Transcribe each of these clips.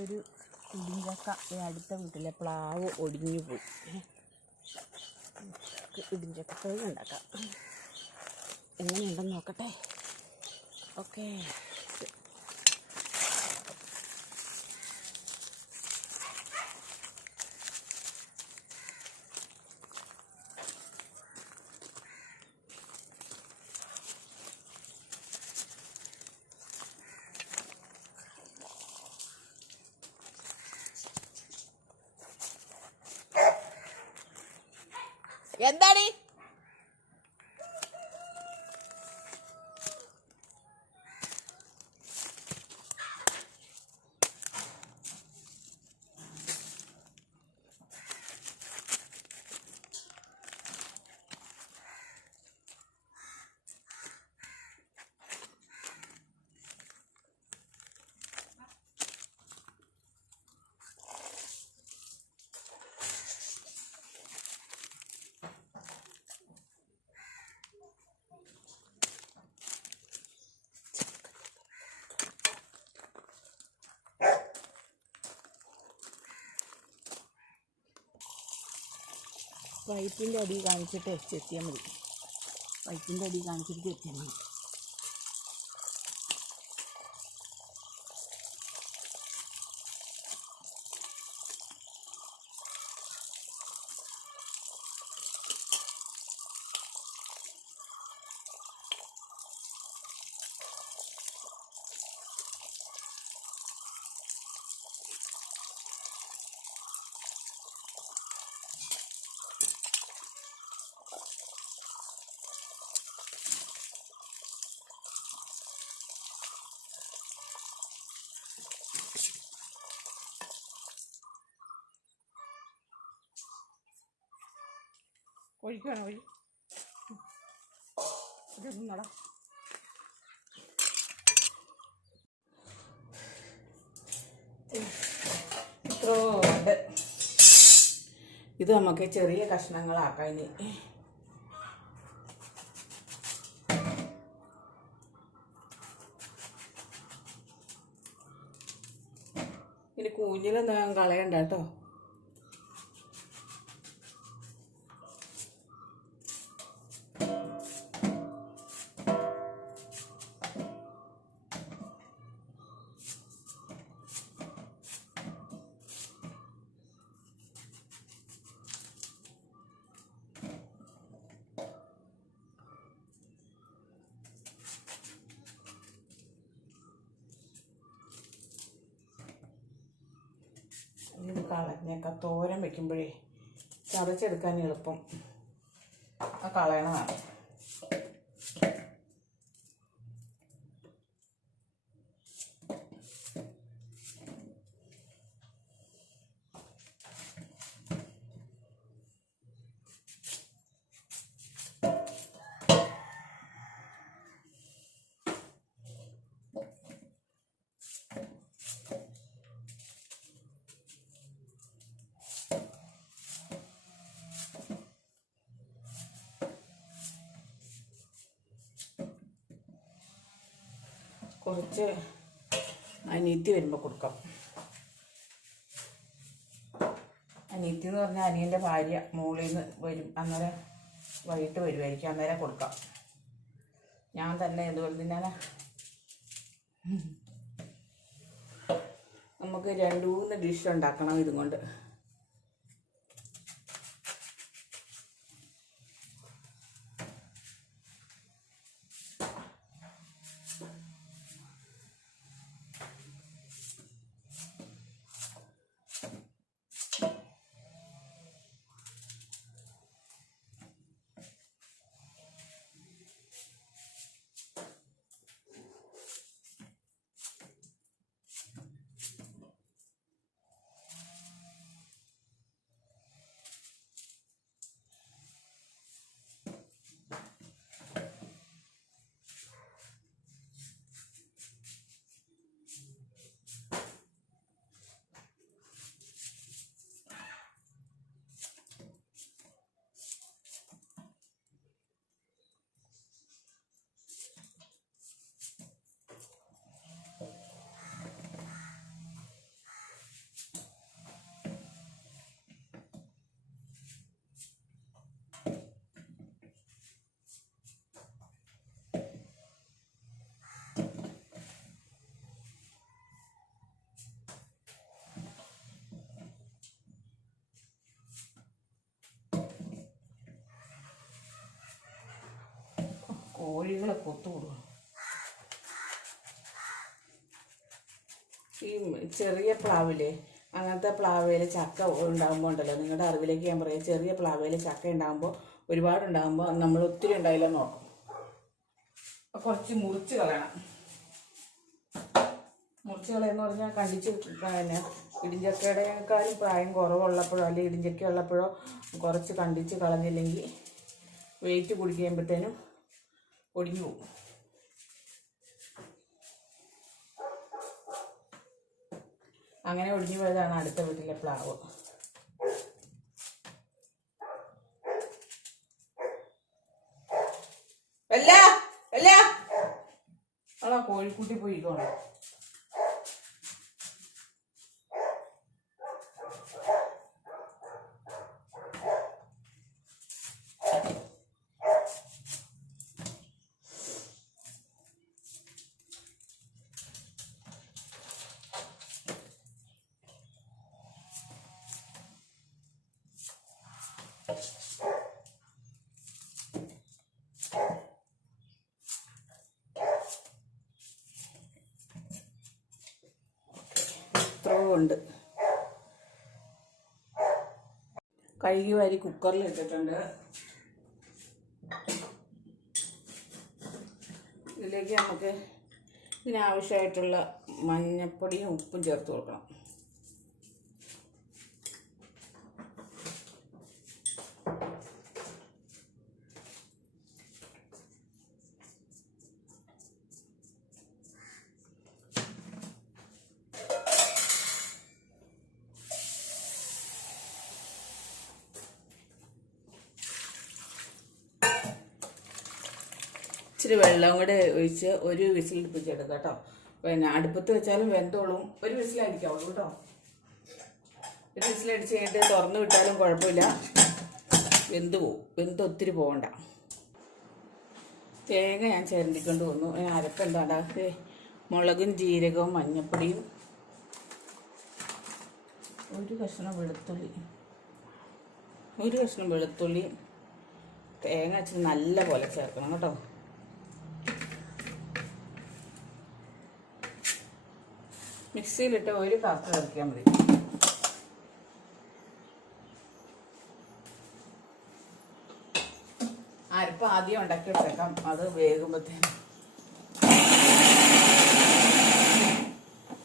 ഒരു ഇടിഞ്ചക്ക. അടുത്ത വീട്ടിലെ പ്ലാവ് ഒടിഞ്ഞു പോയി. ഇടിഞ്ചക്ക തൈ ഉണ്ടാക്കാം. എങ്ങനെയുണ്ടെന്ന് നോക്കട്ടെ? ഓക്കെ. എന്താണ് പൈപ്പിന്റെ അടി കാണിച്ചിട്ട് എത്തിയാൽ മതി. പൈപ്പിന്റെ അടി കാണിച്ചിട്ട് എത്തിയാൽ മതി. ഒഴി. ഇതൊന്നും നട ഇത്രോ ഇത് നമുക്ക് ചെറിയ കഷ്ണങ്ങളാക്കാം ഇനി. ഇനി കൂഞ്ഞിലൊന്നും കളയണ്ട കേട്ടോ. ഇത് കളഞ്ഞേക്കാം തോരൻ വെക്കുമ്പോഴേ ചതച്ചെടുക്കാൻ എളുപ്പം. ആ കളയണതാണ്. കുറച്ച് അനിയത്തി വരുമ്പോൾ കൊടുക്കാം. അനിയത്തി എന്ന് പറഞ്ഞാൽ അനിയന്റെ ഭാര്യ മുകളിൽ നിന്ന് വരും. അന്നേരം വൈകിട്ട് വരുമായിരിക്കും അന്നേരം കൊടുക്കാം. ഞാൻ തന്നെ ഇതുപോലെ തന്നെയാണ്. നമുക്ക് രണ്ട് മൂന്ന് ഡിഷ് ഉണ്ടാക്കണം ഇതും കൊണ്ട്. കോഴികളെ കൊത്തുകൂടുക ഈ ചെറിയ പ്ലാവിലെ അങ്ങനത്തെ പ്ലാവയിൽ ചക്ക ഉണ്ടാകുമ്പോൾ ഉണ്ടല്ലോ നിങ്ങളുടെ അറിവിലേക്ക് ഞാൻ പറയാം. ചെറിയ പ്ലാവയിൽ ചക്ക ഉണ്ടാകുമ്പോൾ ഒരുപാട് ഉണ്ടാകുമ്പോൾ നമ്മൾ ഒത്തിരി ഉണ്ടായില്ല നോക്കും കുറച്ച് മുറിച്ച് കളയണം. മുറിച്ച് കളയെന്ന് പറഞ്ഞാൽ കണ്ടിച്ച് പിന്നെ ഇടിഞ്ചക്കയുടെക്കാളും പ്രായം കുറവുള്ളപ്പോഴോ അല്ലെങ്കിൽ ഇടിഞ്ചക്ക ഉള്ളപ്പോഴോ കുറച്ച് കണ്ടിച്ച് കളഞ്ഞില്ലെങ്കിൽ വെയിറ്റ് കൂടി കഴിയുമ്പോഴത്തേനും ഒടിഞ്ഞു പോകും. അങ്ങനെ ഒടിഞ്ഞു പോയതാണ് അടുത്ത വീട്ടിലെ പ്ലാവ്. വല്ല വല്ല അവളാ കോഴിക്കുട്ടി പോയി ഉണ്ട്. കഴുകി വാരി കുക്കറിൽ ഇട്ടിട്ടുണ്ട്. ഇതിലേക്ക് നമുക്ക് ഇതിനാവശ്യമായിട്ടുള്ള മഞ്ഞപ്പൊടിയും ഉപ്പും ചേർത്ത് കൊടുക്കണം. ഇച്ചിരി വെള്ളം കൂടെ ഒഴിച്ച് ഒരു വിസിൽ പിടിച്ചെടുക്കാം കേട്ടോ. പിന്നെ അടുപ്പത്ത് വെച്ചാലും വെന്തോളും. ഒരു വിസിലടിക്കാവുള്ളൂ കേട്ടോ. ഒരു വിസിലടിച്ച് കഴിഞ്ഞിട്ട് തുറന്നു വിട്ടാലും കുഴപ്പമില്ല. വെന്ത് പോവും. വെന്ത് ഒത്തിരി പോകണ്ട തേങ്ങ ഞാൻ ചേരണ്ടിക്കൊണ്ട് വന്നു. അരപ്പെന്താണ്ടാ മുളകും ജീരകവും മഞ്ഞപ്പൊടിയും. ഒരു കഷ്ണം വെളുത്തുള്ളി. ഒരു കഷ്ണം വെളുത്തുള്ളി. തേങ്ങ ഇച്ചിരി നല്ല പോലെ ചേർക്കണം കേട്ടോ. മിക്സിയിലിട്ട് ഒരു കാത്ത് കളിക്കാൻ മതി. അരപ്പ് ആദ്യം ഉണ്ടാക്കി വെച്ചേക്കാം അത് വേകുമ്പോഴത്തേനും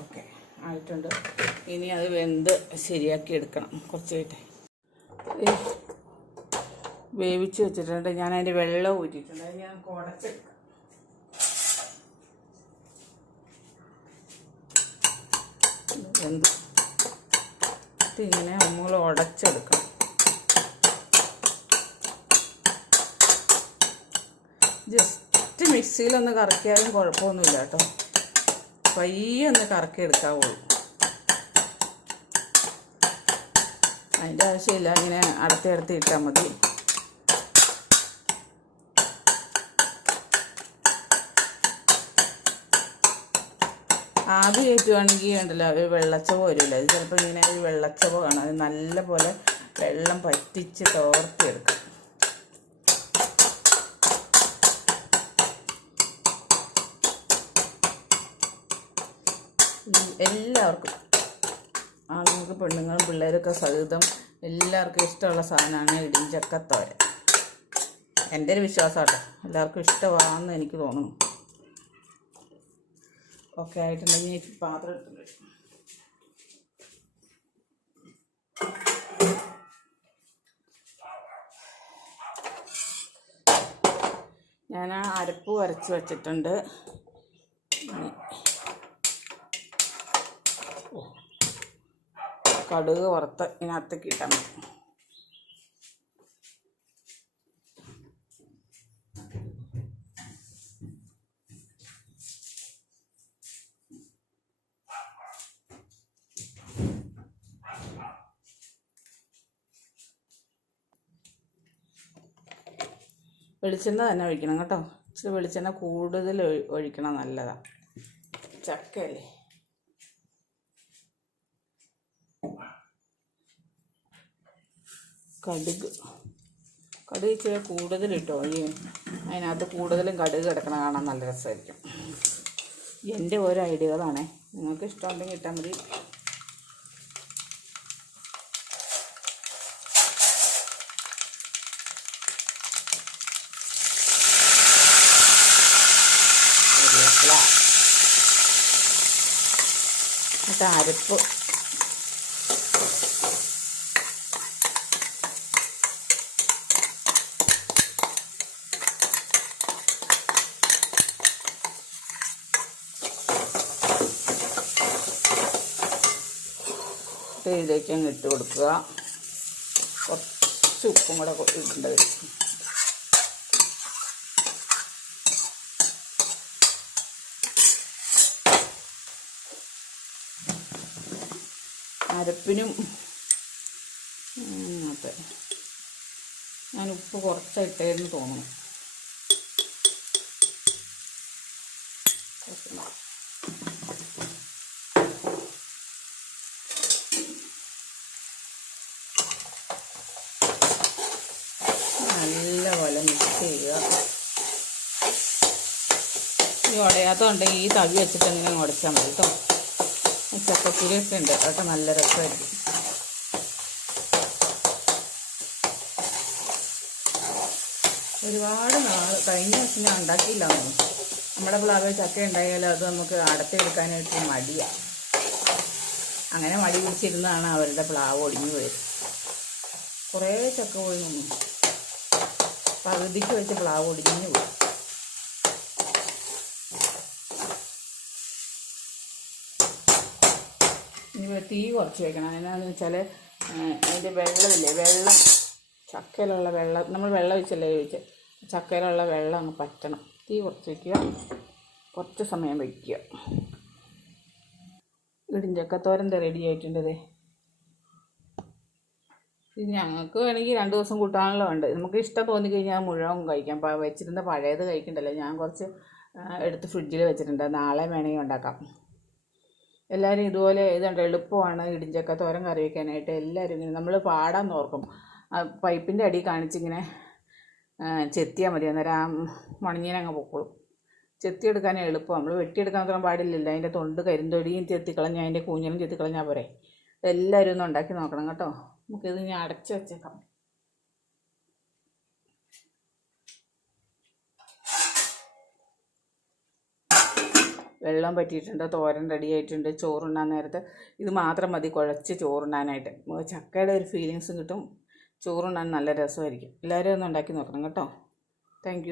ഓക്കെ ആയിട്ടുണ്ട്. ഇനി അത് വെന്ത് ശരിയാക്കി എടുക്കണം കുറച്ച് കഴിഞ്ഞിട്ട് വേവിച്ച് വെച്ചിട്ടുണ്ട്. ഞാൻ അതിന്റെ വെള്ളം ഊറ്റിയിട്ടുണ്ട്. ഞാൻ കുടച്ചെടുക്കാം വെന്ത് ഇതിങ്ങനെ ഒന്നുകൂടെ ഉടച്ചെടുക്കണം. ജസ്റ്റ് മിക്സിയിലൊന്ന് കറക്കിയാലും കുഴപ്പമൊന്നുമില്ല കേട്ടോ. പയ്യെ ഒന്ന് കറക്കി എടുക്കാവുള്ളൂ അതിന്റെ ആവശ്യമില്ല ഇങ്ങനെ അടുത്തിടത്ത് അടുത്ത് ഇട്ടാൽ മതി. ആവി കയറ്റുവാണെങ്കിൽ ഉണ്ടല്ലോ ഒരു വെള്ളച്ച വരില്ല ഇത് ചിലപ്പോൾ ഇങ്ങനെ ഒരു വെള്ളച്ച കാണാം. അത് നല്ല പോലെ വെള്ളം പറ്റിച്ച് തോർത്തിയെടുക്കും. എല്ലാവർക്കും ആളുകൾക്ക് പെണ്ണുങ്ങളും പിള്ളേരൊക്കെ സഹിതം എല്ലാവർക്കും ഇഷ്ടമുള്ള സാധനമാണ് ഇടിഞ്ചക്കത്തോരൻ എന്റെ ഒരു വിശ്വാസം എല്ലാവർക്കും ഇഷ്ടമാണെന്ന് എനിക്ക് തോന്നുന്നു. ഒക്കെ ആയിട്ടുണ്ടെങ്കിൽ പാത്രം എടുത്തിട്ട്. ഞാൻ ആ അരപ്പ് വരച്ച് വെച്ചിട്ടുണ്ട്. കടുക് വറുത്ത് ഇതിനകത്തേക്ക് ഇട്ടാൽ മതി വെളിച്ചെണ്ണ തന്നെ ഒഴിക്കണം കേട്ടോ. ഇച്ചിരി വെളിച്ചെണ്ണ കൂടുതൽ ഒഴി- ഒഴിക്കണം നല്ലതാണ് ചക്കയല്ലേ? കടുക്. കടുക് ഇച്ചിരി കൂടുതൽ ഇട്ടോ. ഈ അതിനകത്ത് കൂടുതലും കടുക് കിടക്കണ കാണാൻ നല്ല രസമായിരിക്കും എന്റെ ഓരോ ഐഡിയകളാണേ. നിങ്ങൾക്ക് ഇഷ്ടമുണ്ടെങ്കിൽ ഇട്ടാൽ മതി. ഇത് ഇതിലേക്ക് ഇട്ട് കൊടുക്കുക. കുറച്ച് ഉപ്പും കൂടെ ഇടേണ്ടത് അരപ്പിനും അതെ. ഞാൻ ഉപ്പ് കുറച്ചിട്ടേന്ന് തോന്നുന്നു. നല്ലപോലെ മിക്സ് ചെയ്യുക. ഈ ഉടയാത്തതുണ്ടെങ്കിൽ ഈ തവി വെച്ചിട്ട് അങ്ങനെ ഉടച്ചാൽ മതി കേട്ടോ ചക്കക്കുരിയൊക്കെ ഉണ്ട്. അതൊക്കെ നല്ല രസമായിരിക്കും. ഒരുപാട് നാൾ കഴിഞ്ഞ ദിവസം ഞാൻ ഉണ്ടാക്കിയില്ല ഒന്നും നമ്മുടെ പ്ലാവ് ചക്ക ഉണ്ടായാലും അത് നമുക്ക് അടത്തെടുക്കാനായിട്ട് മടിയാണ് അങ്ങനെ മടി പിടിച്ചിരുന്നതാണ് അവരുടെ പ്ലാവ് ഒടിഞ്ഞു പോയത്. കുറേ ചക്ക പോയി നിന്നു. പകുതിക്ക് വെച്ച് പ്ലാവ് ഒടിഞ്ഞു പോയി. തീ കുറച്ച് വെക്കണം. എന്നാന്ന് വെച്ചാൽ അതിന്റെ വെള്ളമില്ലേ? വെള്ളം. ചക്കയിലുള്ള വെള്ളം. നമ്മൾ വെള്ളം ഒഴിച്ചല്ലേ ചോദിച്ചത് ചക്കയിലുള്ള വെള്ളം അങ്ങ് പറ്റണം. തീ കുറച്ച് വയ്ക്കുക കുറച്ച് സമയം വയ്ക്കുക ഇടിഞ്ചക്കത്തോരൻ റെഡി ആയിട്ടുണ്ടതേ ഞങ്ങൾക്ക് വേണമെങ്കിൽ രണ്ട് ദിവസം കൂട്ടാനുള്ള ഉണ്ട്. നമുക്ക് ഇഷ്ടം തോന്നിക്കഴിഞ്ഞാൽ മുഴുവൻ കഴിക്കാം. വെച്ചിരുന്ന പഴയത് കഴിക്കണ്ടല്ലോ. ഞാൻ കുറച്ച് എടുത്ത് ഫ്രിഡ്ജിൽ വെച്ചിട്ടുണ്ട്. നാളെ വേണമെങ്കിൽ ഉണ്ടാക്കാം. എല്ലാവരും ഇതുപോലെ ഇതുണ്ട് എളുപ്പമാണ് ഇടിഞ്ചക്ക തോരൻ കറി വയ്ക്കാനായിട്ട് എല്ലാവരും ഇങ്ങനെ നമ്മൾ പാടാൻ നോർക്കും പൈപ്പിന്റെ അടി കാണിച്ചിങ്ങനെ ചെത്തിയാൽ മതി. അന്നേരം ആ മണിഞ്ഞീനങ്ങ് പൊക്കോളും. ചെത്തിയെടുക്കാൻ എളുപ്പം. നമ്മൾ വെട്ടിയെടുക്കാൻ അത്രയും പാടില്ലല്ലോ. അതിന്റെ തൊണ്ട് കരിന്തൊടിയും ചെത്തിക്കളഞ്ഞാൽ അതിന്റെ കൂഞ്ഞലും ചെത്തിക്കളഞ്ഞാൽ പോരെ. എല്ലാവരും ഒന്ന് ഉണ്ടാക്കി നോക്കണം കേട്ടോ. നമുക്കിത് ഇനി അടച്ച് വെച്ചേക്കാം. വെള്ളം പറ്റിയിട്ടുണ്ട് തോരൻ റെഡി ആയിട്ടുണ്ട് ചോറുണ്ണാൻ നേരത്തെ. ഇത് മാത്രം മതി കുഴച്ച് ചോറുണ്ണാനായിട്ട്. ചക്കയുടെ ഒരു ഫീലിങ്സും കിട്ടും. ചോറുണ്ണാൻ നല്ല രസമായിരിക്കും. എല്ലാവരും ഒന്ന് ഉണ്ടാക്കി നോക്കണം കേട്ടോ. താങ്ക്